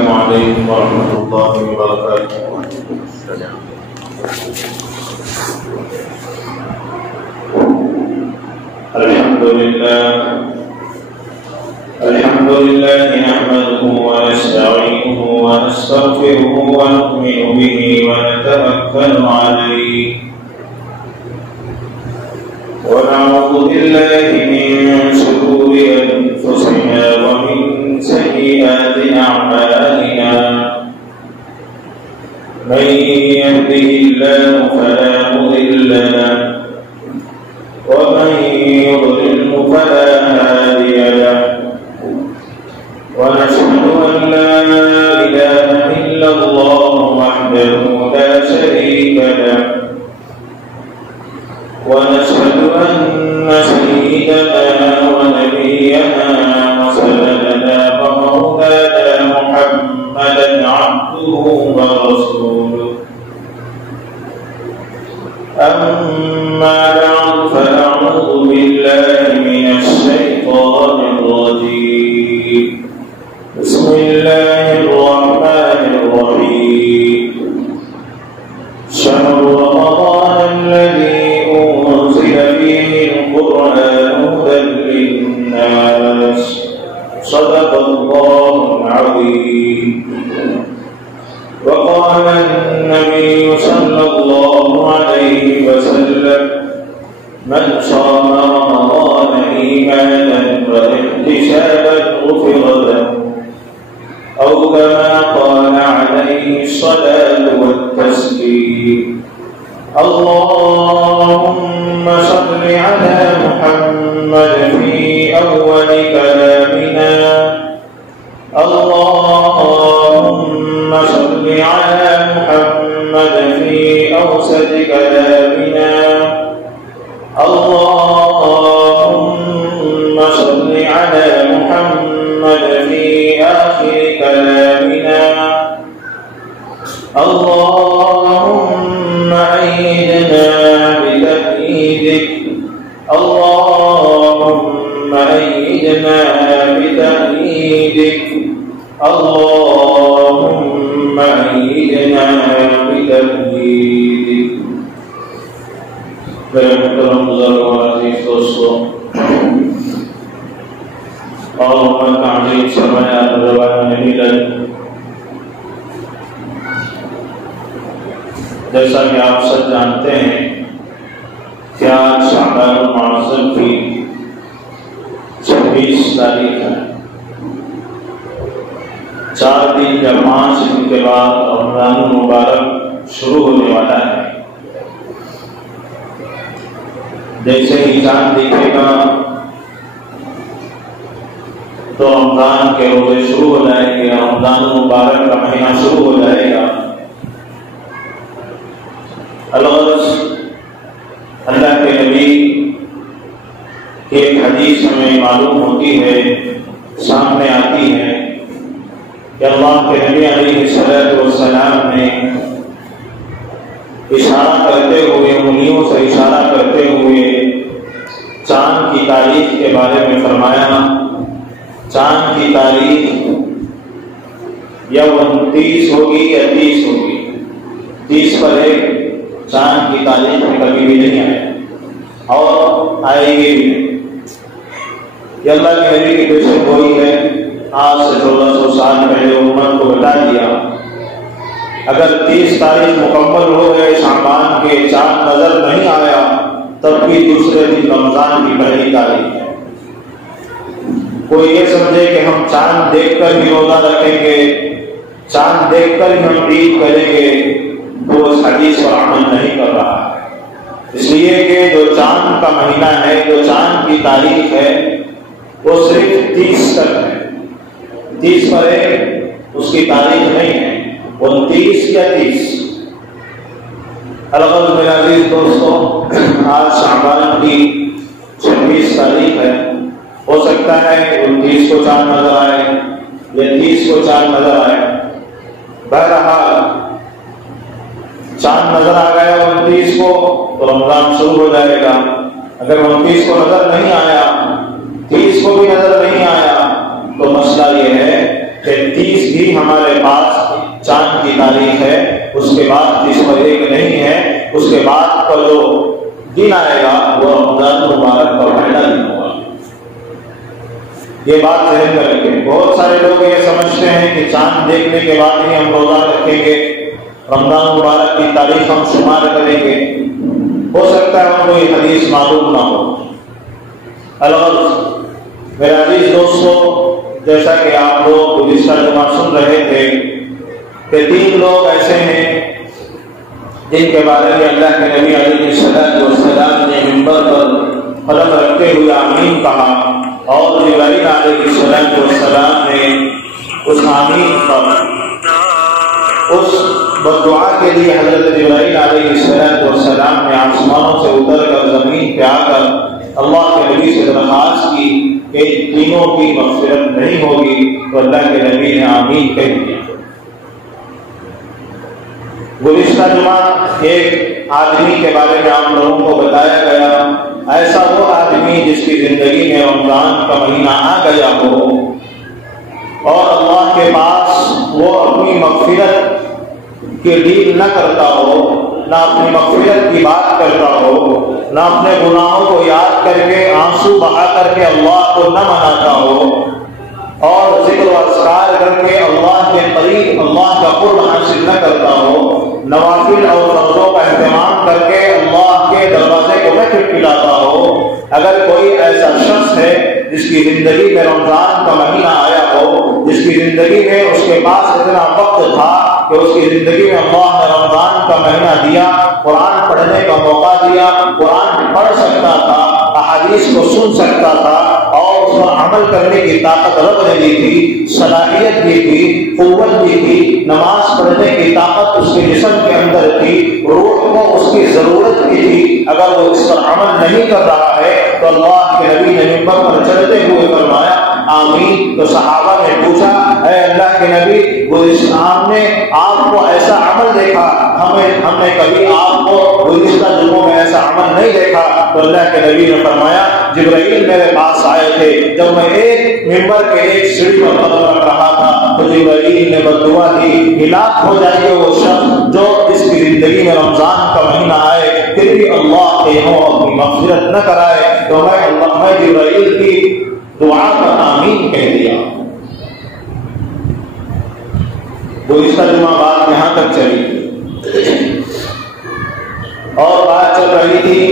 السلام علیکم ورحمۃ اللہ وبرکاتہ۔ الحمد لله نحمده ونستعينه ونستغفره ونؤمن به ونتوكل عليه ونعوذ بالله من شرور أنفسنا ومن سيئات أعمالنا، من يهده الله فلا مضل له ومن يضلل فلا هادي له، ونشهد أن لا إله إلا الله وحده لا شريك له، ونشهد أن سيدنا ونبينا وسندنا ومولانا محمدا عبده ورسوله. أما بعد فأعوذ بالله من الشيطان الرجيم. بسم الله الرحمن الرحيم. شهر رمضان الذي أنزل فيه القرآن هدى للناس، صدق الله العظيم. وقال النبي صلى الله عليه وسلم: من صام رمضان إيمانا واحتسابا غفر له، أو كما قال عليه الصلاة والتسليم. اللهم صل على محمد في أول كلامنا، اللهم صل على محمد في أوسط كلامنا، اللهم صل على محمد في آخر كلامنا، اللهم أيدنا بتأييدك، اللهم أيدنا بتأييدك، اللهم أيدنا بتأييدك. میرے محترم بزرگ اور عزیز دوستوں، اور تعظیم سرمایہ روایت ملت، جیسا کہ آپ سب جانتے ہیں کہ آج شعبان المعظم کی 26 تاریخ ہے۔ 4 دن یا 5 دن کے بعد رمضان المبارک شروع ہونے والا ہے۔ جیسے ہی چاند دیکھے گا تو رمضان کے روزے شروع ہو جائیں گے، رمضان المبارک کا مہینہ شروع ہو جائے گا۔ الغرض اللہ کے نبی کی ایک حدیث ہمیں معلوم ہوتی ہے، سامنے آتی ہے کہ اللہ کے نبی علیہ السلام نے اشارہ کرتے ہوئے، انگلیوں سے اشارہ کرتے ہوئے چاند کی تاریخ کے بارے میں فرمایا، چاند کی تاریخ یا 29 ہوگی یا 30 ہوگی، 30 پر ہے، چاند کی تاریخ میں کبھی بھی نہیں آئے اور آئے گی بھی نہیں۔ یہ اللہ کے نبی کی پیشن گوئی ہے۔ آج سے 1400 سال پہلے امت کو بتا دیا، اگر 30 تاریخ مکمل ہو گئے، شعبان کے چاند نظر نہیں آیا، تب بھی دوسرے دن رمضان کی پہلی تاریخ ہے۔ کوئی یہ سمجھے کہ ہم چاند دیکھ کر ہی روزہ رکھیں گے، چاند دیکھ کر ہی ہم عید کریں گے، تو اس حدیث پر عمل نہیں کر رہا ہے۔ اس لیے کہ جو چاند کا مہینہ ہے، جو چاند کی تاریخ ہے، وہ صرف 30 تک ہے، 30 پر ہے، اس کی تاریخ نہیں ہے 29 یا 30۔ الغرض میرے عزیز دوستوں، آج شعبان کی 26 تاریخ ہے، ہو سکتا ہے 29 کو چاند نظر آئے یا 30 کو چاند نظر آئے۔ بہرحال چاند نظر آ گیا 29 کو تو رمضان شروع ہو جائے گا۔ اگر 29 کو نظر نہیں آیا، 30 کو بھی نظر نہیں آیا، تو مسئلہ یہ ہے کہ 30 ہی ہمارے پاس چاند کی تاریخ ہے، اس کے بعد 30/1 نہیں ہے، اس کے بعد کا جو دن آئے گا وہ رمضان مبارک کا پہلا دن ہوگا۔ یہ بات ذہن میں رکھیں۔ بہت سارے لوگ یہ سمجھتے ہیں کہ چاند دیکھنے کے بعد ہی ہم روزہ رکھیں گے، رمضان مبارک کی تاریخ ہم شمار کریں گے۔ ہو سکتا ہے ہم کو یہ حدیث معلوم نہ ہو۔ الغرض میرے عزیز دوستو، جیسا کہ آپ لوگ گزشتہ جمعہ سن رہے تھے کہ 3 لوگ ایسے ہیں جن کے بارے میں اللہ کے نبی علیہ السلام نے منبر پر قلم رکھتے ہوئے آمین کہا، اور جبرائیل علیہ السلام نے اس آمین پر اس بدعا کے لیے حضرت جبرائیل علیہ السلام نے آسمانوں سے اتر کر زمین پہ آ کر اللہ کے نبی سے درخواست کی کہ تینوں کی مغفرت نہیں ہوگی، تو اللہ کے نبی نے آمین کہہ دیا۔ گزشتہ جمعہ ایک آدمی کے بارے میں آپ لوگوں کو بتایا گیا، ایسا وہ آدمی جس کی زندگی میں رمضان کا مہینہ آ گیا ہو اور اللہ کے پاس وہ اپنی مغفرت کی ڈیل نہ کرتا ہو، نہ اپنی مغفرت کی بات کرتا ہو، نہ اپنے گناہوں کو یاد کر کے آنسو بہا کر کے اللہ کو نہ مناتا ہو، اور ذکر و اذکار کر کے اللہ کے قریب اللہ کا قرب حاصل نہ کرتا ہو، نوافل اور فرضوں کا اہتمام کر کے اللہ کے دروازے کو نہ کھٹکھٹاتا ہو۔ اگر کوئی ایسا شخص ہے جس کی زندگی میں رمضان کا مہینہ آیا ہو، جس کی زندگی میں اس کے پاس اتنا وقت تھا کہ اس کی زندگی میں اللہ نے رمضان کا مہینہ دیا، قرآن پڑھنے کا موقع دیا، قرآن پڑھ سکتا تھا، احادیث کو سن سکتا تھا، اور اس پر عمل کرنے کی طاقت رب نے دی تھی، صلاحیت دی تھی، قوت دی تھی، نماز پڑھنے کی طاقت اس کے جسم کے اندر تھی، روح کو اس کی ضرورت کی تھی، اگر وہ اس پر عمل نہیں کر رہا ہے تو اللہ کے نبی نے منبر پر چڑھتے ہوئے فرمایا آمین۔ تو صحابہ نے پوچھا اے اللہ کے نبی، ہم نے آپ کو ایسا عمل دیکھا، ہم نے کبھی آپ کو گزشتہ جمعوں میں ایسا عمل نہیں دیکھا۔ تو اللہ کے نبی نے فرمایا جبرائیل میرے پاس آئے تھے، جب میں ایک منبر کے ایک سیڑھی پر قدم رکھ رہا تھا تو جبرائیل نے بددعا دی، ہلاک ہو جائے گا وہ شخص جو جس کی زندگی میں رمضان کا مہینہ آئے پھر بھی اللہ کے یہاں اپنی مغفرت نہ کرائے۔ تو میں جبرائیل کی دعا پر آمین کہہ دیا۔ گزشتہ جمعہ بات یہاں تک چلی، اور بات چل رہی تھی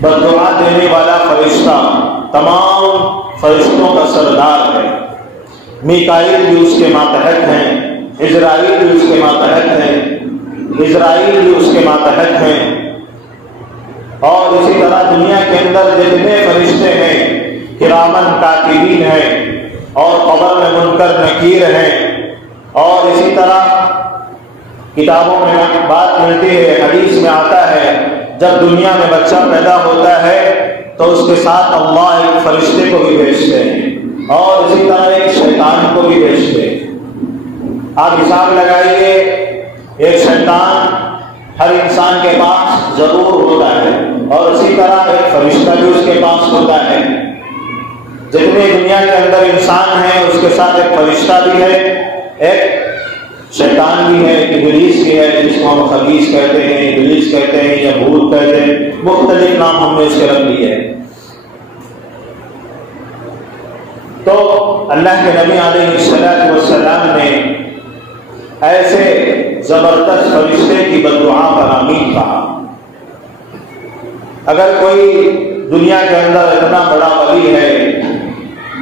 بددعا دینے والا فرشتہ تمام فرشتوں کا سردار ہے۔ میکائیل بھی اس کے ماتحت ہیں، عزرائیل بھی اس کے ماتحت ہیں، اسرائیل بھی اس کے ماتحت ہیں، اور اسی طرح دنیا کے اندر جتنے فرشتے ہیں کرامن کاتبین ہیں، اور قبر میں منکر نکیر ہیں، اور اسی طرح کتابوں میں بات ملتی ہے، حدیث میں آتا ہے جب دنیا میں بچہ پیدا ہوتا ہے تو اس کے ساتھ اللہ ایک فرشتے کو بھی بھیجتے ہیں، اور اسی طرح ایک شیطان کو بھی بھیجتے ہیں۔ آپ حساب لگائیے، ایک شیطان ہر انسان کے پاس ضرور ہوتا ہے، اور اسی طرح ایک فرشتہ بھی اس کے پاس ہوتا ہے۔ جتنے دنیا کے اندر انسان ہیں اس کے ساتھ ایک فرشتہ بھی ہے، ایک شیطان بھی ہے، ایک ابلیس بھی ہے، جس کو ہم خبیث کہتے ہیں، ابلیس کہتے ہیں یا بھوت کہتے ہیں، مختلف نام ہم نے اس کے رکھ لیے ہیں۔ تو اللہ کے نبی علیہ السلام نے ایسے زبردست فرشتے کی بددعا پر آمین کہا۔ اگر کوئی دنیا کے اندر اتنا بڑا ولی ہے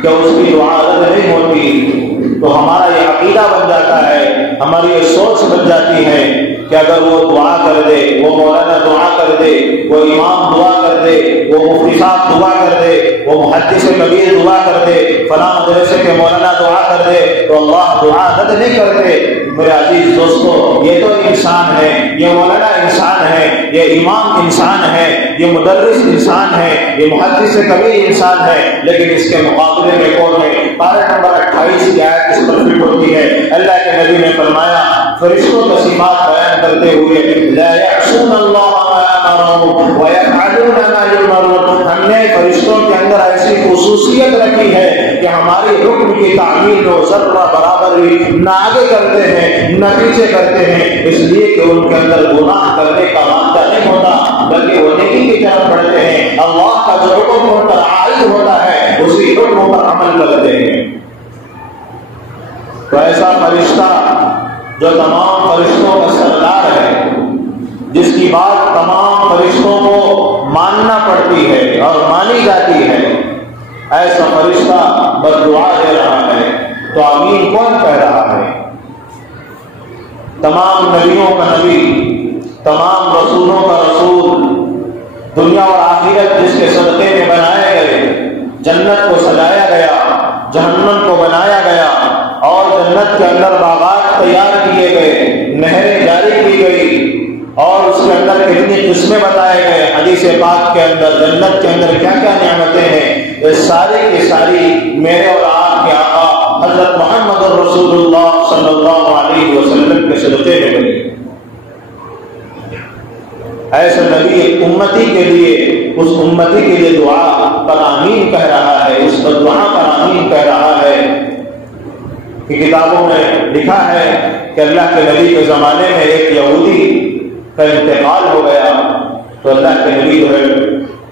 کہ اس کی دعا رد نہیں ہوتی، تو ہمارا یہ عقیدہ بن جاتا ہے، ہماری یہ سوچ بن جاتی ہے کہ اگر وہ دعا کر دے، وہ مولانا دعا کر دے، وہ امام دعا کر دے، وہ مفتی صاحب دعا کر دے، وہ محدث کبیر دعا کر دے، فلاں مدرسے کے مولانا دعا کر دے تو اللہ دعا رد نہیں کرتے۔ میرے عزیز دوستو، یہ تو انسان ہے، یہ مولانا انسان ہے، یہ امام انسان ہے، یہ مدرس انسان ہے، یہ محدث کبیر انسان ہے، لیکن اس کے مقابلے میں کون ہے؟ پارہ نمبر 28 کی آیت اس پر فٹ ہوتی ہے۔ اللہ کے نبی نے فرمایا فرشتوں کا صفات بیان کرتے ہوئے، لا يعصون اللہ ما امرهم ويفعلون ما يؤمرون، ہم نے فرشتوں کے اندر ایسی ایسی خصوصیت رکھی ہے کہ ہماری حکم کی تعمیل و ذرہ برابر بھی نہ آگے کرتے ہیں نہ پیچھے کرتے ہیں، اس لیے کہ ان کے اندر گناہ کرنے کا مادہ نہیں ہوتا، بلکہ وہ نیکی کی طرف بڑھتے ہیں، اللہ کا جو حکم ان پر عائد ہوتا ہے اسی حکم پر عمل کرتے ہیں۔ تو ایسا فرشتہ جو تمام فرشتوں کا سردار ہے، جس کی بات تمام فرشتوں کو ماننا پڑتی ہے اور مانی جاتی ہے، ایسا فرشتہ بددعا دے رہا ہے تو آمین کون کہہ رہا ہے؟ تمام نبیوں کا نبی، تمام رسولوں کا رسول، دنیا اور آخرت جس کے صدقے میں بنائے گئے، جنت کو سجایا گیا، جہنم کو بنایا گیا اور جنت کے اندر باغات تیار کیے گئے، نہریں جاری کی گئی اور اس کے اندر کتنی قسمیں بتائے گئے، حدیث پاک کے اندر جنت کے اندر کیا کیا نعمتیں ہیں، یہ ساری کی ساری میرے اور آپ کے آقا حضرت محمد رسول اللہ صلی اللہ علیہ وسلم کے صدقے میں بنی۔ ایسے نبی ایک امتی کے لیے، اس امتی کے لیے دعا پر آمین کہہ رہا ہے، اس پر دعا پر آمین کہہ رہا ہے کہ کتابوں میں لکھا ہے کہ اللہ کے نبی کے زمانے میں ایک یہودی کا انتقال ہو گیا تو اللہ کے نبی جو ہے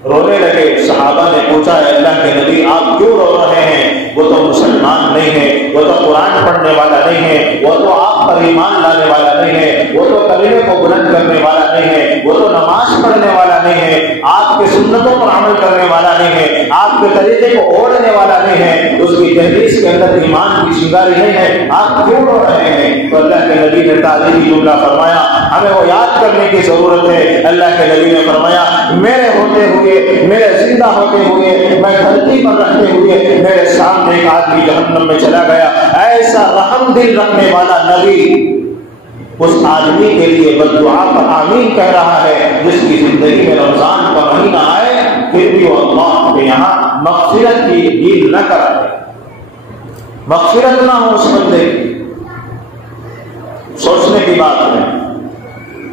رونے لگے۔ صحابہ نے پوچھا ہے اللہ کے نبی آپ کیوں رو رہے ہیں؟ وہ تو مسلمان نہیں ہے، وہ تو قرآن پڑھنے والا نہیں ہے، وہ تو آپ پر ایمان لانے والا نہیں ہے، وہ تو کلمے کو بلند کرنے والا نہیں ہے، وہ تو نماز پڑھنے والا نہیں ہے، آپ کے سنتوں پر عمل کرنے والا نہیں ہے، آپ کے طریقے کو اوڑھنے والا نہیں ہے، اس کی تحریر کے اندر ایمان کی شنگاری نہیں ہے، آپ کیوں رو رہے ہیں؟ تو اللہ کے نبی نے تعلیمی جملہ فرمایا، ہمیں وہ یاد کرنے کی ضرورت ہے۔ اللہ کے نبی نے فرمایا میرے ہوتے ہوئے، میرے زندہ ہوتے ہوئے، میں دھرتی پر رہتے ہوئے میرے سامنے ایک آدمی جہنم میں چلا گیا، ایسا رحم دل رکھنے والا نبی اس آدمی کے لیے بددعا پر آمین کہہ رہا ہے جس کی زندگی میں رمضان کا مہینہ آئے پھر بھی وہ اللہ کے یہاں مغفرت کی اپیل نہ کرے، مغفرت نہ ہو اس بندے کی۔ سوچنے کی بات ہے،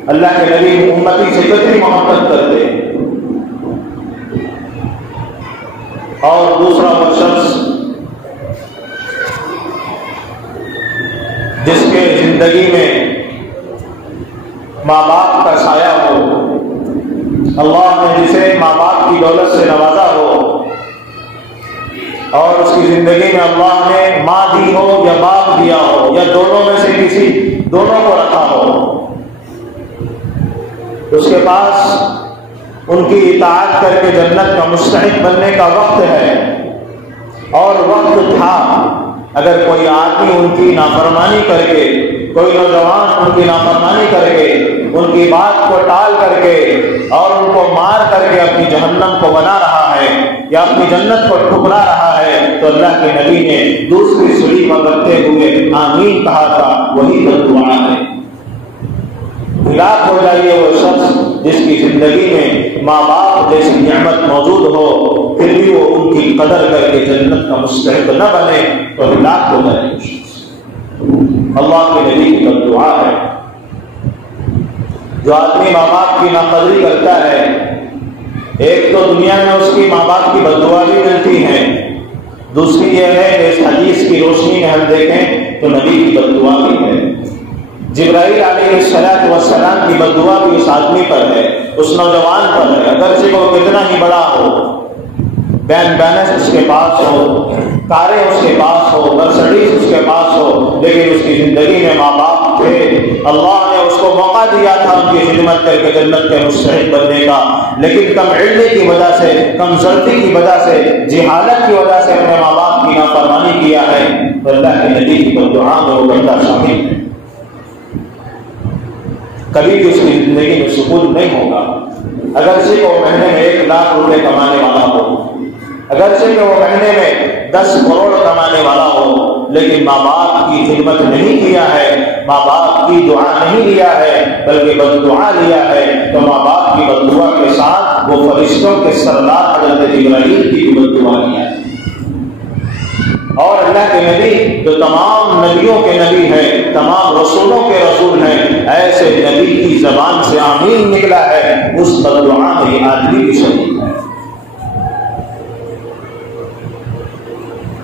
اللہ کے نبی امتی سے کتنی محبت کرتے ہیں، اور دوسرا وہ شخص جس کے زندگی میں ماں باپ کا سایہ ہو، اللہ نے جسے ماں باپ کی دولت سے نوازا ہو اور اس کی زندگی میں اللہ نے ماں دی ہو یا باپ دیا ہو یا دونوں میں سے کسی دونوں کو رکھا ہو، اس کے پاس ان کی اطاعت کر کے جنت کا مستحق بننے کا وقت ہے اور وقت تھا۔ اگر کوئی آدمی ان کی نافرمانی کر کے، کوئی نوجوان ان کی نافرمانی کر کے، ان کی بات کو ٹال کر کے اور ان کو مار کر کے اپنی جہنم کو بنا رہا ہے یا اپنی جنت کو ٹھکرا رہا ہے تو اللہ کے نبی نے دوسری سلی پر رکھتے ہوئے آمین کہا تھا، وہی بددعا ہے۔ ہلاک ہو جائیے وہ شخص جس کی زندگی میں ماں باپ جیسی نعمت موجود ہو پھر بھی وہ ان کی قدر کر کے جنت کا مستحق نہ بنے تو ہلاک ہو جائے وہ شخص۔ اللہ کے نبی کی بددعا ہے۔ جو آدمی ماں باپ کی ناقدری کرتا ہے، ایک تو دنیا میں اس کی ماں باپ کی بددعا بھی ملتی ہے، دوسری یہ ہے کہ اس حدیث کی روشنی میں ہم دیکھیں تو نبی کی بددعا بھی ہے۔ جبرائیل علیہ السلام کی بددعا بھی اس آدمی پر ہے، اس نوجوان پر ہے، اگرچہ وہ کتنا ہی بڑا ہو، بینس اس کے پاس ہو، کاریں اس کے پاس ہو، مرسڈیز اس کے پاس ہو، لیکن اس کی زندگی میں ماں باپ تھے، اللہ نے اس کو موقع دیا تھا ان کی خدمت کر کے جنت کے مستحق بننے کا، لیکن کم علمی کی وجہ سے، کم ذرتی کی وجہ سے، جہالت کی وجہ سے اپنے ماں باپ کی نافرمانی کیا ہے تو اللہ کے نبی کی بددعا میں وہ بندہ شامل ہے۔ کبھی بھی اس کی زندگی میں سکون نہیں ہوگا، اگرچہ وہ مہینے میں 1 لاکھ روپے کمانے والا ہو، اگرچہ کہ وہ مہینے میں 10 کروڑ کمانے والا ہو، لیکن ماں باپ کی خدمت نہیں کیا ہے، ماں باپ کی دعا نہیں لیا ہے بلکہ بددعا لیا ہے، تو ماں باپ کی بددعا کے ساتھ وہ فرشتوں کے سردار حضرت جبرائیل کی بددعا لیا ہے۔ اور اللہ کے نبی جو تمام نبیوں کے نبی ہیں، تمام رسولوں کے رسول ہیں، ایسے نبی کی زبان سے آمین نکلا ہے، اس بددعا میں یہ آدمی بھی شریک ہے۔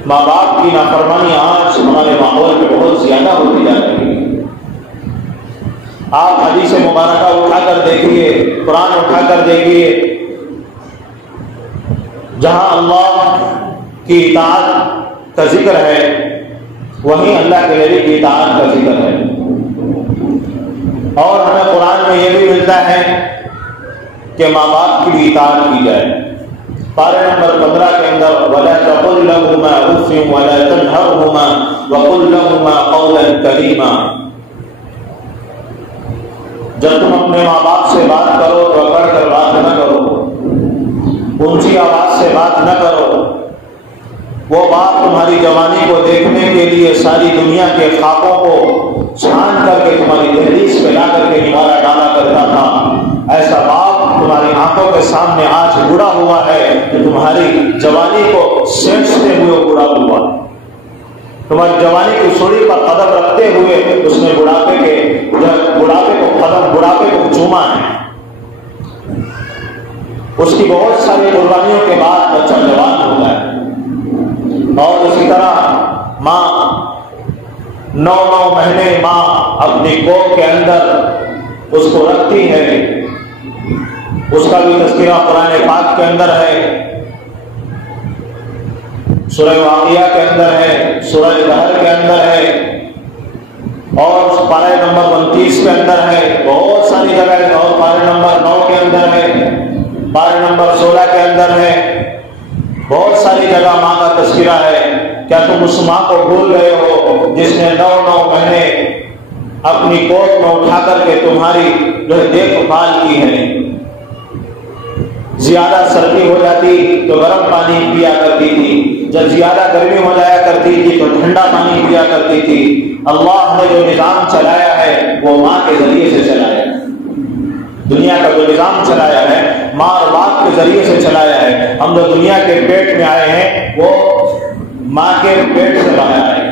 ماں باپ کی نافرمانی آج ہمارے ماحول میں بہت زیادہ ہوتی جا رہی ہے۔ آپ حدیث مبارکہ اٹھا کر دیکھیے، قرآن اٹھا کر دیکھیے، جہاں اللہ کی اطاعت کا ذکر ہے وہیں اللہ کے نبی کی اطاعت کا ذکر ہے۔ اور ہمیں قرآن میں یہ بھی ملتا ہے کہ ماں باپ کی بھی اطاعت کی جائے۔ پارہ نمبر 15 کے اندر وَلَا تَقُلْ لَهُمَا أُفٍّ وَلَا تَنْهَرْهُمَا وَقُلْ لَهُمَا قَوْلًا كَرِيمًا۔ جب تم اپنے ماں باپ سے بات کرو تو اکڑ کر بات نہ کرو، اونچی آواز سے بات نہ کرو۔ وہ باپ تمہاری جوانی کو دیکھنے کے لیے ساری دنیا کے خاکوں کو چھان کر کے تمہاری دہلیز پہ لا کر کے نوارا ڈالا کرتا تھا، ایسا باپ تمہاری آنکھوں کے سامنے آج بوڑھا ہوا ہے کہ تمہاری جوانی کو سینچتے ہوئے بوڑھا ہوا ہے۔ تمہاری جوانی کی سوڑی پر قدم رکھتے ہوئے اس نے بڑھاپے کو چوما ہے۔ اس کی بہت ساری قربانیوں کے بعد بچہ جوان ہوتا ہے، اور اسی طرح ماں 9 مہینے ماں اپنی کوکھ کے اندر اس کو رکھتی ہے، اس کا بھی تذکرہ قرآن پاک کے اندر ہے، سورہ واقعہ کے اندر ہے، سورہ دہر کے اندر ہے، اور پارہ نمبر 29 کے اندر ہے، بہت ساری جگہ ہے، اور پارہ نمبر 9 کے اندر ہے، پارہ نمبر 16 کے اندر ہے، بہت ساری جگہ ماں کا تذکرہ ہے۔ کیا تم اس ماں کو بھول گئے ہو جس نے 9 مہینے اپنی کوکھ میں اٹھا کر کے تمہاری دیکھ بھال کی ہے؟ زیادہ سردی ہو جاتی تو گرم پانی پیا کرتی تھی، جب زیادہ گرمی ہو جایا کرتی تھی تو ٹھنڈا پانی پیا کرتی تھی۔ اللہ نے جو نظام چلایا ہے وہ ماں کے ذریعے سے چلایا ہے۔ دنیا کا جو نظام چلایا ہے ماں اور باپ کے ذریعے سے چلایا ہے۔ ہم جو دنیا کے پیٹ میں آئے ہیں وہ ماں کے پیٹ سے باہر آئے۔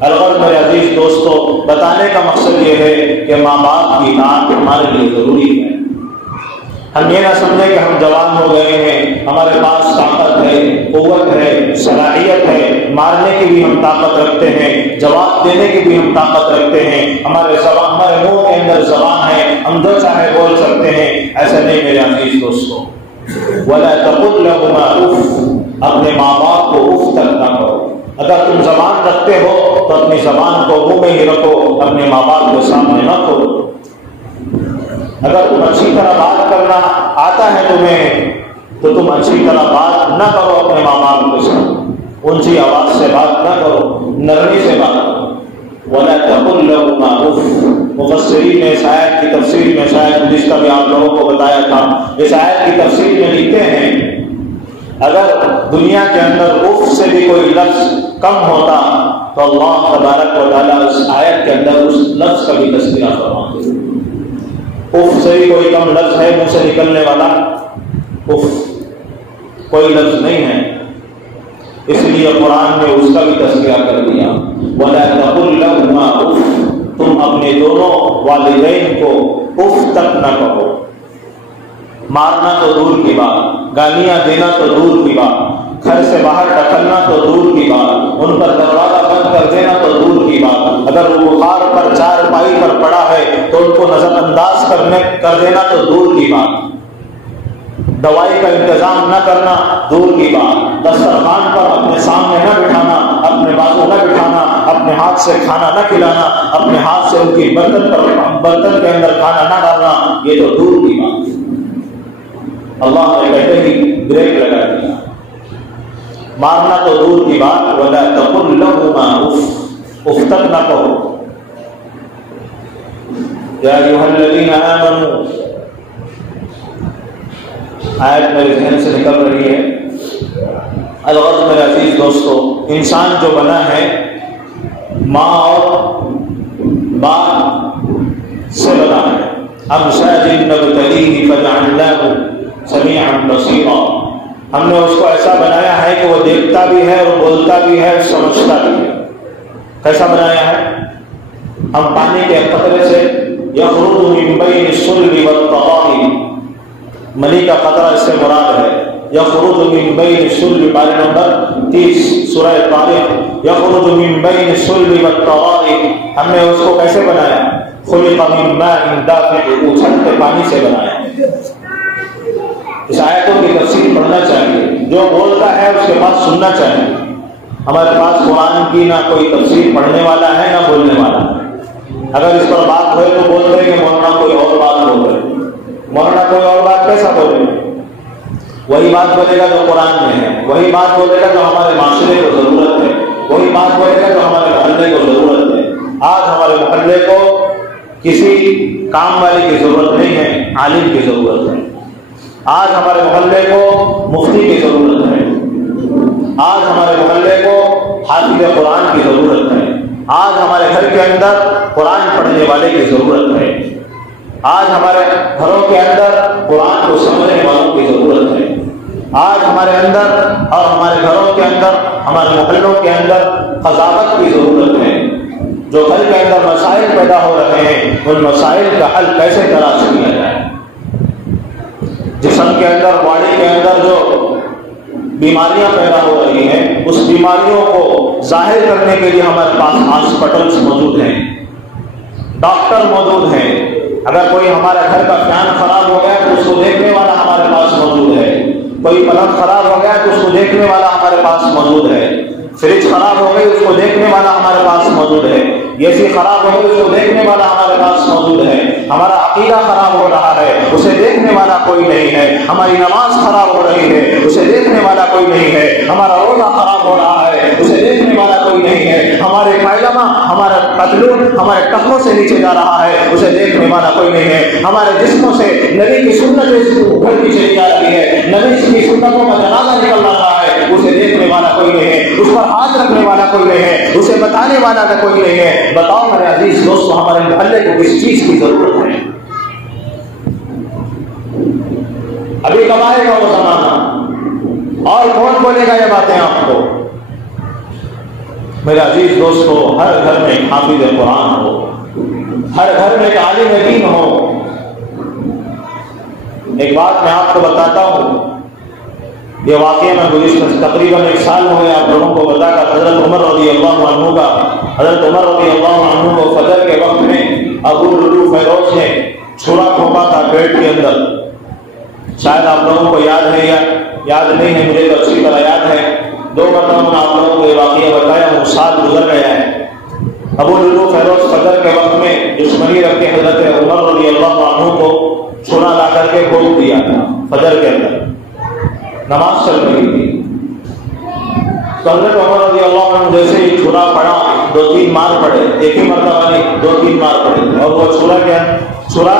الغرض میرے عزیز دوستو، بتانے کا مقصد یہ ہے کہ ماں باپ کی اطاعت ہمارے لیے ضروری ہے۔ ہم یہ نہ سمجھیں کہ ہم جوان ہو گئے ہیں، ہمارے پاس طاقت ہے، قوت ہے، صلاحیت ہے، مارنے کی بھی ہم طاقت رکھتے ہیں، جواب دینے کی بھی ہم طاقت رکھتے ہیں، ہمارے منہ کے اندر زبان ہے، ہم جو چاہے بول سکتے ہیں۔ ایسا نہیں میرے عزیز دوستو۔ وَلَا تَقُلْ لَهُمَا أُفٍّ، اپنے ماں باپ کو اف تک نہ کرو۔ اگر تم زبان رکھتے ہو تو اپنی زبان کو منہ میں ہی رکھو، اپنے ماں باپ کے سامنے نہ کھولو۔ اگر تم اچھی طرح بات کرنا آتا ہے تمہیں تو تم اچھی طرح بات نہ کرو اپنے ماں باپ کے ساتھ، اونچی آواز سے بات نہ کرو، نرمی سے بات کرو۔ وَلَا تَقُلْ لَهُمَا أُفٍّ، مفسرین نے اس آیت کی تفسیر میں، شاید جس کا بھی آپ لوگوں کو بتایا تھا، اس آیت کی تفسیر میں لکھتے ہیں اگر دنیا کے اندر اف سے بھی کوئی لفظ کم ہوتا تو اللہ تبارک و تعالیٰ اس آیت کے اندر اس لفظ کا بھی تذکرہ فرماتے۔ اف سے بھی کوئی کم لفظ ہے منہ سے نکلنے والا؟ اف کوئی لفظ نہیں ہے، اس لیے قرآن نے اس کا بھی تذکرہ کر دیا۔ وَلَا تَقُلْ لَهُمَا أُفٍّ، تم اپنے دونوں والدین کو اف تک نہ کہو۔ مارنا تو دور کی بات، گالیاں دینا تو دور کی بات، گھر سے باہر ڈھکلنا تو دور کی بات، ان پر دروازہ بند کر دینا تو دور کی بات، اگر وہ بخار پر چارپائی پر پڑا ہے تو ان کو نظر انداز کر دینا تو دور کی بات، دوائی کا انتظام نہ کرنا دور کی بات، دسترخوان پر اپنے سامنے نہ بٹھانا، اپنے بازو نہ بٹھانا، اپنے ہاتھ سے کھانا نہ کھلانا، اپنے ہاتھ سے ان کی برتن کے اندر کھانا نہ ڈالنا، یہ تو دور کی بات۔ اللہ نے کہتے ہی بریک لگا دیا۔ مارنا تو دور کی بات، وَلَا تَقُلْ لَهُمَا أُفٍّ، اف تک نہ کہو۔ یا ایھا الذین آمنوا، آیت میرے ذہن سے نکل رہی ہے۔ الغرض میرے عزیز دوستو، انسان جو بنا ہے ماں اور باپ سے بنا ہے۔ أَمْثَالٍ نَبْتَلِيهِ فَجَعَلْنَاهُ سَمِيعًا بَصِيرًا، ہم نے اس کو ایسا بنایا ہے کہ وہ دیکھتا بھی ہے اور بولتا بھی ہے، سمجھتا بھی ہے۔ کیسا بنایا ہے؟ ہم پانی کے قطرے سے يَخْرُجُ مِن بَيْنِ الصُّلْبِ وَالتَّرَائِبِ، منی کا قطرہ اس سے مراد ہے، یخرج من بین الصلب، پارہ نمبر 30 سورہ طارق، یخرج من بین الصلب والترائب، ہم نے اس کو کیسے بنایا؟ خلق من ماء دافق، اچھلتے پانی سے بنایا۔ اس آیتوں کی تفسیر پڑھنا چاہیے، جو بولتا ہے اس کے پاس سننا چاہیے۔ ہمارے پاس قرآن کی نہ کوئی تفسیر پڑھنے والا ہے نہ بولنے والا ہے۔ اگر اس پر بات ہوئے تو بولتے ہیں کہ مولانا کوئی اور بات بول رہے، مولانا کوئی اور بات کیسا بولے؟ وہی بات بولے گا جو قرآن میں ہے، وہی بات بولے گا جو ہمارے معاشرے کو ضرورت ہے، وہی بات بولے گا جو ہمارے محلے کو ضرورت ہے۔ آج ہمارے محلے کو کسی کام والے کی ضرورت نہیں ہے، عالم کی ضرورت ہے۔ آج ہمارے محلے کو مفتی کی ضرورت ہے، آج ہمارے محلے کو حافظ قرآن کی ضرورت ہے، آج ہمارے گھر کے اندر قرآن پڑھنے والے کی ضرورت ہے، آج ہمارے گھروں کے اندر قرآن کو سمجھنے والوں کی ضرورت ہے، آج ہمارے اندر اور ہمارے گھروں کے اندر، ہمارے محلوں کے اندر قضاوت کی ضرورت ہے۔ جو گھر کے اندر مسائل پیدا ہو رہے ہیں ان مسائل کا حل کیسے تلاش کیا جائے۔ جسم کے اندر، باڈی کے اندر جو بیماریاں پیدا ہو رہی ہیں اس بیماریوں کو ظاہر کرنے کے لیے ہمارے پاس ہاسپٹلس موجود ہیں، ڈاکٹر موجود ہیں۔ اگر کوئی ہمارا گھر کا فین خراب ہو گیا تو اس کو دیکھنے والا ہمارے پاس موجود ہے، کوئی پلنگ خراب ہو گیا تو اس کو دیکھنے والا ہمارے پاس موجود ہے، فریج خراب ہو گئی اس کو دیکھنے والا ہمارے پاس موجود ہے، اے سی خراب ہو گئی اس کو دیکھنے والا ہمارے پاس موجود ہے۔ ہمارا عقیدہ خراب ہو رہا ہے اسے دیکھنے والا کوئی نہیں ہے، ہماری نماز خراب ہو رہی ہے اسے دیکھنے والا کوئی نہیں ہے، ہمارا روزہ خراب ہو رہا ہے اسے دیکھنے والا کوئی نہیں ہے، ہمارے پائجامہ، ہمارا پتلون ہمارے ٹخنوں سے نیچے جا رہا ہے اسے دیکھنے والا کوئی نہیں ہے، ہمارے جسموں سے نبی کی سنتیں گھر کی چلی جا رہی ہے، نبی کی سنتوں کا جنازہ نکل رہا ہے اسے دیکھنے والا کوئی نہیں ہے، اس پر ہاتھ رکھنے والا کوئی نہیں ہے، اسے بتانے والا کوئی نہیں ہے۔ بتاؤ میرے عزیز دوستو، ہمارے محلے کو کس چیز کی ضرورت ہے؟ ابھی کب آئے گا وہ زمانہ اور کون بولے گا یہ باتیں آپ کو؟ میرے عزیز دوستو، ہر گھر میں ایک حافظ قرآن ہو، ہر گھر میں ایک عالم دین ہو۔ ایک بات میں آپ کو بتاتا ہوں، یہ واقعہ میں گزشتہ تقریباً 1 سال ہو گیا آپ لوگوں کو بتا کر، حضرت عمر رضی اللہ عنہ کا، حضرت عمر رضی اللہ عنہ کو فجر کے وقت میں ابو لولو فیروز نے چھرا کھونپا تھا پیٹ کے اندر۔ شاید آپ لوگوں کو یاد ہے یا یاد نہیں ہے، مجھے تو اچھی طرح یاد ہے، 2 مرتبہ میں آپ لوگوں کو یہ واقعہ بتایا ہوں، سال گزر گیا ہے۔ ابو لولو فیروز فجر کے وقت میں دشمنی رکھ کے حضرت عمر رضی اللہ عنہ کو چھرا لا کر کے گھونپ دیا تھا فجر کے اندر، نماز چل رہی تھی۔ تو حضرت عمر رضی اللہ عنہ جیسے ہی چھرا پڑا 2-3 مار پڑے، ایک ہی مرتبہ نہیں 2-3 مار پڑے، اور وہ چھرا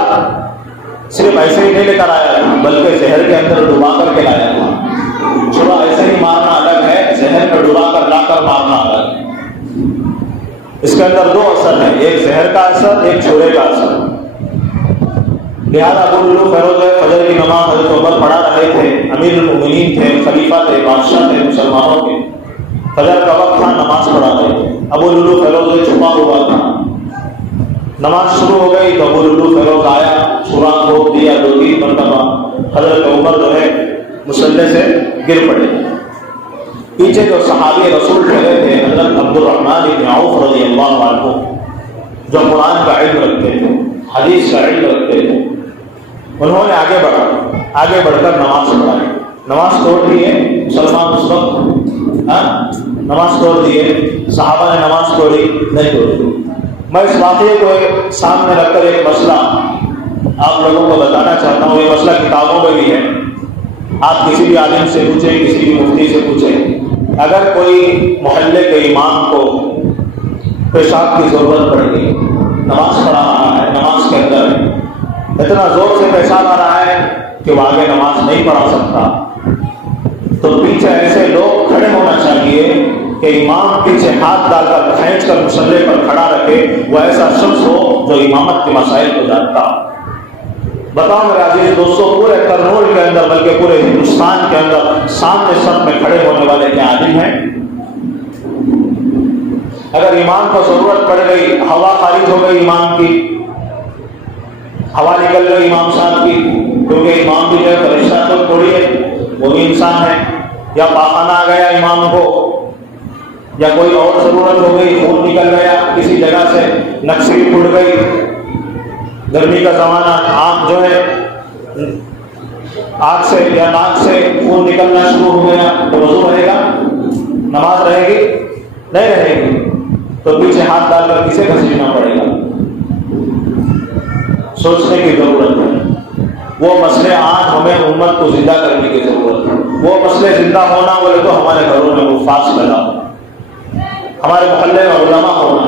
صرف ایسے ہی نہیں لے کر آیا تھا بلکہ زہر کے اندر ڈبا کر کے لایا تھا۔ چھرا ایسے ہی مارنا الگ ہے، زہر میں ڈبا کر لا کر مارنا الگ ہے۔ اس کے اندر 2 اثر ہیں، ایک زہر کا اثر، ایک چھرے کا اثر۔ لہذا ابو لولو فیروز فجر کی نماز حضرت عمر پڑھا رہے تھے، امیر المؤمنین تھے، خلیفہ تھے، بادشاہ تھے مسلمانوں کے، فجر کا وقت تھا، نماز پڑھا رہے تھے۔ ابو لولو فیروز چھپا ہوا تھا، نماز شروع ہو گئی تو ابو لولو فیروز آیا، چھرا کھونپ دیا 2-3 مرتبہ، حضرت عمر جو ہے مصلی سے گر پڑے۔ پیچھے جو صحابی رسول ٹھہرے تھے حضرت عبد الرحمن بن عوف رضی اللہ عنہ، جو قرآن کا علم رکھتے تھے، حدیث کا علم رکھتے تھے، انہوں نے آگے بڑھ کر نماز پڑھائی۔ نماز توڑ دیے مسلمان اس وقت، نماز توڑ دیے، صحابہ نے نماز توڑی نہیں توڑی۔ میں اس واقعے کو سامنے رکھ کر ایک مسئلہ آپ لوگوں کو بتانا چاہتا ہوں۔ یہ مسئلہ کتابوں میں بھی ہے، آپ کسی بھی عالم سے پوچھیں، کسی بھی مفتی سے پوچھیں، اگر کوئی محلے کے امام کو پیشاب کی ضرورت پڑ گئی، نماز پڑھا رہا ہے، نماز کے اندر اتنا زور سے پیشاب آ رہا ہے کہ وہ آگے نماز نہیں پڑھا سکتا، تو پیچھے ایسے لوگ کھڑے ہونا چاہیے کہ امام پیچھے ہاتھ ڈال کر کھینچ کر مصلی پر کھڑا رکھے، وہ ایسا شخص ہو جو امامت کے مسائل کو جانتا۔ بتاؤ میرے عزیز دوستوں، پورے کرنول کے اندر بلکہ پورے ہندوستان کے اندر سامنے سب میں کھڑے ہونے والے کیا عالم ہیں؟ اگر امام کو ضرورت پڑ گئی، ہوا خارج ہو گئی امام کی، ہوا نکل گئی امام صاحب کی، کیونکہ امام بھی جو ہے فرشتہ تو تھوڑی ہے، وہ بھی انسان ہے، یا پاخانہ آ گیا امام کو، یا کوئی اور ضرورت ہو گئی، خون نکل گیا کسی جگہ سے، نکسی پھٹ گئی، گرمی کا زمانہ، آنکھ جو ہے آنکھ سے یا ناک سے خون نکلنا شروع ہو گیا، تو وضو رہے گا؟ نماز رہے گی؟ نہیں رہے گی، تو پیچھے ہاتھ ڈال کر کسے گھسیٹنا پڑے گا؟ سوچنے کی ضرورت ہے۔ وہ مسئلے آج ہمیں امت کو زندہ کرنے کی ضرورت ہے۔ وہ مسئلے زندہ ہونا بولے تو ہمارے گھروں میں حفاظ پیدا ہونا، ہمارے محلے میں علماء ہونا،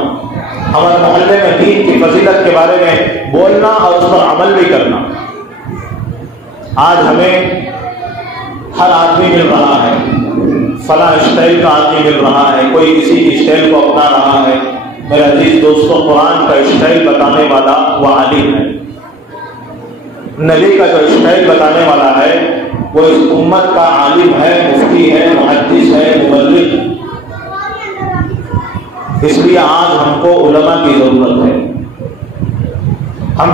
ہمارے محلے میں دین کی فضیلت کے بارے میں بولنا اور اس پر عمل بھی کرنا۔ آج ہمیں ہر آدمی مل رہا ہے، فلاں اسٹائل کا آدمی مل رہا ہے، کوئی کسی کی اسٹائل کو اپنا رہا ہے۔ میرے عزیز دوستوں، قرآن کا اسٹائل بتانے والا وہ عالم ہے، نبی کا جو اسٹائل بتانے والا ہے وہ اس امت کا عالم ہے، مفتی ہے، محدث ہے، مبلغ۔ اس لیے آج ہم کو علماء کی ضرورت ہے۔ ہم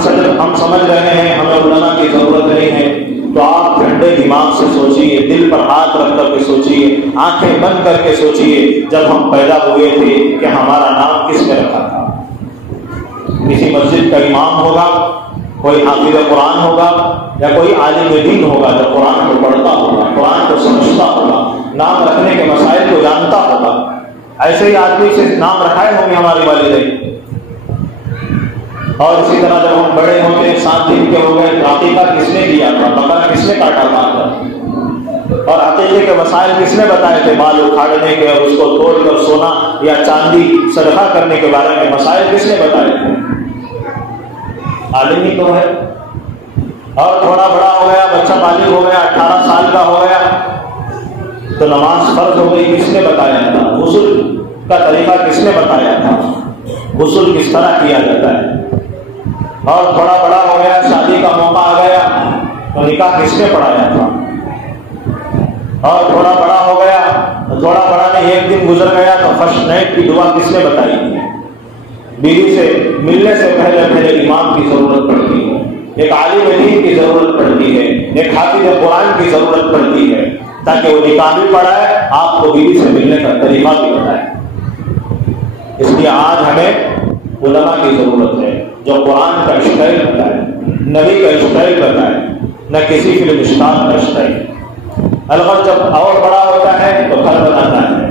سمجھ رہے ہیں ہمیں علماء کی ضرورت نہیں ہے، تو آپ ٹھنڈے دماغ سے سوچئے، دل پر ہاتھ رکھ کر کے سوچئے، آنکھیں بند کر کے سوچئے، جب ہم پیدا ہوئے تھے کہ ہمارا نام کس نے رکھا تھا؟ کسی مسجد کا امام ہوگا، کوئی حافظ قرآن ہوگا، یا کوئی عالم دین ہوگا جو قرآن کو پڑھتا ہوگا، قرآن کو سمجھتا ہوگا، نام رکھنے کے مسائل کو جانتا ہوگا۔ ایسے ہی آدمی سے نام رکھائے ہوں گے ہمارے والدین۔ اور اسی طرح جب ہم بڑے ہوتے ہیں، 7 دن کے ہو گئے، عقیقہ کس نے کیا تھا، بکرا کس نے کاٹا تھا، اور عقیقے کے مسائل کس نے بتائے تھے، بال اکھاڑنے کے اور اس کو توڑ کر سونا یا چاندی صدقہ کرنے کے بارے میں مسائل کس نے بتائے تھے؟ عالم ہی تو ہے۔ اور تھوڑا بڑا ہو گیا، بچہ بالغ ہو گیا، 18 سال کا ہو گیا، تو نماز فرض ہو گئی، کس نے بتایا تھا؟ غسل کا طریقہ کس نے بتایا تھا؟ غسل کس طرح کیا جاتا ہے؟ اور تھوڑا بڑا ہو گیا، شادی کا موقع آ گیا، تو نکاح کس نے پڑھایا تھا؟ اور تھوڑا بڑا ہو گیا، تھوڑا بڑا نہیں، ایک دن گزر گیا تو فرسٹ نائٹ کی دعا کس نے بتائی تھی؟ بیوی سے ملنے سے پہلے امام کی ضرورت پڑتی ہے، ایک عالم دین کی ضرورت پڑتی ہے، ایک حافظ قرآن کی ضرورت پڑتی ہے، تاکہ وہ نکاح بھی پڑھائے، آپ کو بیوی سے ملنے کا طریقہ بھی بتائے۔ اس لیے آج ہمیں علماء کی ضرورت ہے جو قرآن کا اسٹائل بتائے، نبی کا اسٹائل بتائے، نہ کسی فلم اسٹار کا اسٹائل۔ البتہ جب اور بڑا ہوتا ہے تو گھر بناتا ہے،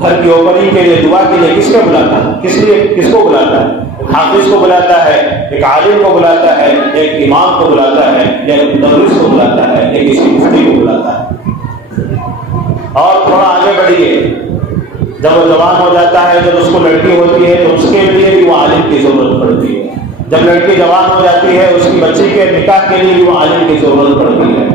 گھر کی اوپننگ کے لیے، دعا کے لیے کس کو بلاتا ہے؟ کس کو بلاتا ہے؟ ایک حافظ کو بلاتا ہے، ایک عالم کو بلاتا ہے، ایک امام کو بلاتا ہے، یا ایک مدرس کو بلاتا ہے، یا کسی مفتی کو بلاتا ہے۔ اور تھوڑا آگے بڑھیے، جب وہ جوان ہو جاتا ہے، جب اس کو لڑکی ہوتی ہے تو اس کے لیے بھی وہ عالم کی ضرورت پڑتی ہے۔ جب لڑکی جوان ہو جاتی ہے، اس کی بچی کے نکاح کے لیے بھی وہ عالم کی ضرورت پڑتی ہے۔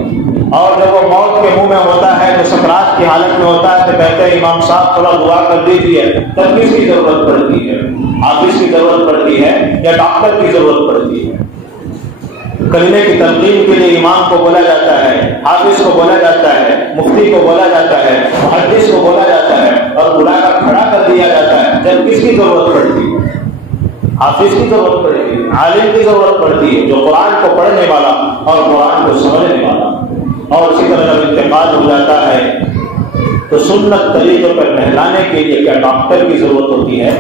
اور جب وہ موت کے منہ میں ہوتا ہے، تو سکرات کی حالت میں ہوتا ہے، تو کہتے ہیں امام صاحب تھوڑا دعا کر دیجیے، تب کس کی ضرورت پڑتی ہے؟ حافظ کی ضرورت پڑتی ہے یا ڈاکٹر کی ضرورت پڑتی ہے؟ کلمے کی تلقین کے لیے امام کو بولا جاتا ہے، حافظ کو بولا جاتا ہے، مفتی کو بولا جاتا ہے، محدث کو بولا جاتا ہے، اور بلا کر کھڑا کر دیا جاتا ہے، جب کس کی ضرورت پڑتی ہے؟ حافظ کی ضرورت پڑتی ہے، عالم کی ضرورت پڑتی ہے، جو قرآن کو پڑھنے والا اور قرآن کو سمجھنے والا۔ اور اسی طرح جب انتقال ہو جاتا ہے تو سنت طریقوں پر نہلانے کے لیے کیا ڈاکٹر کی ضرورت ہوتی ہے؟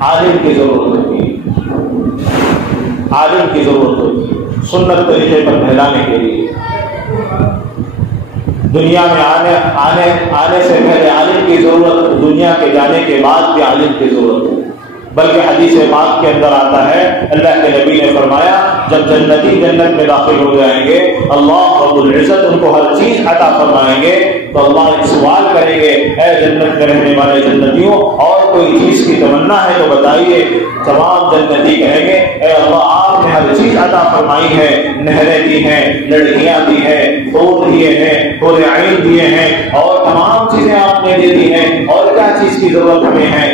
عالم کی ضرورت ہوتی ہے، عالم کی ضرورت ہوتی ہے سنت طریقے پر نہلانے کے لیے۔ دنیا میں آنے سے پہلے عالم کی ضرورت، دنیا کے جانے کے بعد بھی عالم کی ضرورت ہے۔ بلکہ حدیث پاک کے اندر آتا ہے، اللہ کے نبی نے فرمایا جب جنتی جنت میں داخل ہو جائیں گے، اللہ رب العزت ان کو ہر چیز عطا فرمائیں گے، تو اللہ سوال کریں گے، اے جنت میں رہنے والے جنتیوں، اور کوئی چیز کی تمنا ہے تو بتائیے۔ تمام جنتی کہیں گے، اے اللہ آپ نے ہر چیز عطا فرمائی ہے، نہریں دی ہیں، لڑکیاں دی ہیں، حور دیے ہیں، حور عین دیے ہیں، اور تمام چیزیں آپ نے دے دی ہیں، اور کیا چیز کی ضرورت ہمیں ہے؟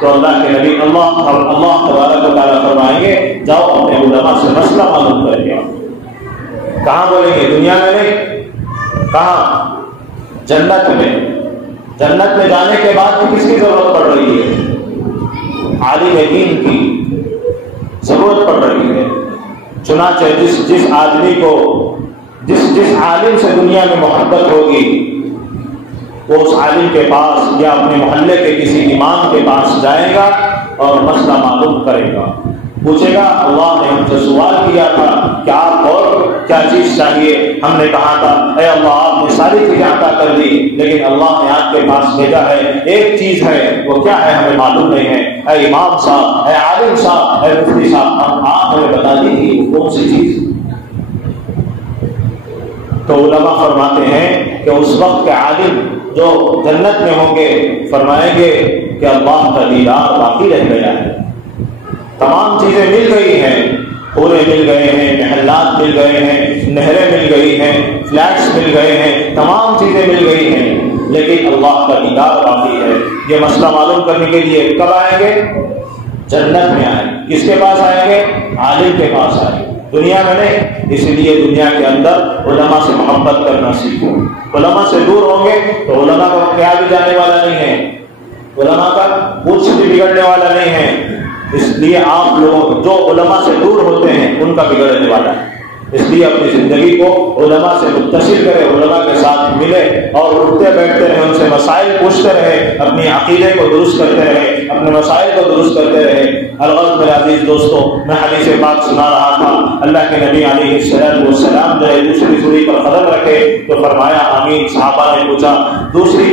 تو اللہ کے نبی اللہ تبارک و تعالیٰ فرمائیں گے، جاؤ اپنے علماء سے مسئلہ معلوم کر کے آؤ۔ کہاں بولیں گے؟ دنیا میں نہیں، کہاں؟ جنت میں۔ جنت میں جانے کے بعد کس کی ضرورت پڑ رہی ہے؟ عالم دین کی ضرورت پڑ رہی ہے۔ چنانچہ جس آدمی کو جس عالم سے دنیا میں محبت ہوگی وہ اس عالم کے پاس یا اپنے محلے کے کسی امام کے پاس جائے گا اور مسئلہ معلوم کرے گا، پوچھے گا اللہ نے ہم سے سوال کیا تھا کہ آپ اور کیا چیز چاہیے، ہم نے کہا تھا اے اللہ آپ نے ساری چیزیں عطا کر دی، لیکن اللہ نے آپ کے پاس بھیجا ہے ایک چیز ہے، وہ کیا ہے ہمیں معلوم نہیں ہے، اے امام صاحب، اے عالم صاحب، اے مفتی صاحب، آپ ہمیں بتا دیجیے کون سی چیز۔ تو علماء فرماتے ہیں کہ اس وقت کے عالم جو جنت میں ہوں گے فرمائیں گے کہ اللہ کا دیدار باقی رہ گیا ہے، تمام چیزیں مل گئی ہیں، پورے مل گئے ہیں، محلات مل گئے ہیں، نہریں مل گئی ہیں، فلیٹس مل گئے ہیں، تمام چیزیں مل گئی ہیں، لیکن اللہ کا دیدار باقی ہے۔ یہ مسئلہ معلوم کرنے کے لیے کب آئیں گے؟ جنت میں آئیں گے۔ کس کے پاس آئیں گے؟ عالم کے پاس آئیں گے، دنیا میں نہیں۔ اس لیے دنیا کے اندر علماء سے محبت کرنا سیکھو۔ علماء سے دور ہوں گے تو علماء کا خیال بھی جانے والا نہیں ہے، علماء کا کچھ بھی بگڑنے والا نہیں ہے۔ اس لیے آپ لوگ جو علماء سے دور ہوتے ہیں ان کا بگڑنے والا ہے، اس لیے اپنی زندگی کو علماء سے متصل کرے، علماء کے ساتھ ملے اور اٹھتے بیٹھتے رہے، ان سے مسائل پوچھتے رہے، اپنی عقیدے کو درست کرتے رہے، اپنے مسائل کو درست کرتے رہے۔ الغرض میرے عزیز دوستو، میں حدیث پاک سنا رہا تھا، اللہ کے نبی علیہ السلام جو دوسری سوری پر قدم رکھے تو فرمایا آمین۔ صحابہ نے پوچھا دوسری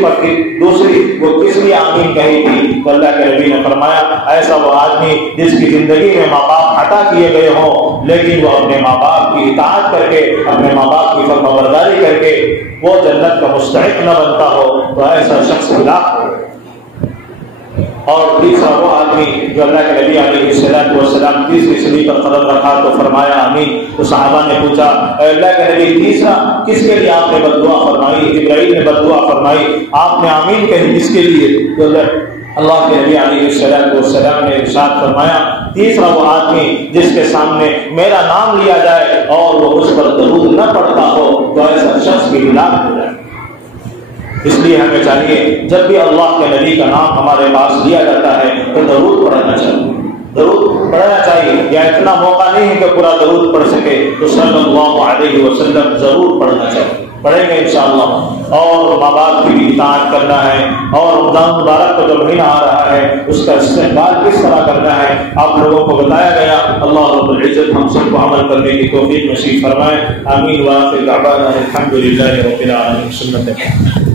وہ کس لیے آمین کہی تھی؟ تو اللہ کے نبی نے فرمایا ایسا وہ آدمی جس کی زندگی میں ماں باپ عطا کیے گئے ہوں لیکن وہ اپنے ماں باپ کی اطاعت کر کے، اپنے ماں باپ کی فرمانبرداری کر کے وہ جنت کا مستحق نہ بنتا ہو تو ایسا شخص ہلاک ہو۔ اور تیسرا وہ آدمی جو اللہ کے نبی علیہ السلام تیسری سوری پر قدم رکھا تو فرمایا آمین۔ تو صحابہ نے پوچھا اے اللہ کے نبی تیسرا کس کے لیے آپ نے بد دعا فرمائی؟ جبرائیل نے بد دعا فرمائی، آپ نے آمین کہی کس کے لیے؟ تو اللہ کے نبی علیہ السلام نے ارشاد فرمایا تیسرا وہ آدمی جس کے سامنے میرا نام لیا جائے اور وہ اس پر درود نہ پڑتا ہو تو ایسا شخص بھی ہلاک ہو جائے۔ اس لیے ہمیں چاہیے جب بھی اللہ کے نبی کا نام ہمارے پاس لیا جاتا ہے تو درود پڑھنا چاہیے، درود پڑھنا چاہیے۔ یا اتنا موقع نہیں ہے کہ پورا درود پڑھ سکے تو صلی اللہ علیہ وسلم ضرور پڑھنا چاہیے، پڑھیں گے انشاءاللہ۔ اور ماں باپ کی بھی اطاعت کرنا ہے، اور رمضان مبارک کا جو مہینہ آ رہا ہے اس کا استقبال کس طرح کرنا ہے آپ لوگوں کو بتایا گیا۔ اللہ رب العزت ہم سب کو عمل کرنے کی توفیق نصیب فرمائے، آمین۔ وآخر دعوانا الحمد للہ رب العالمین۔ سنت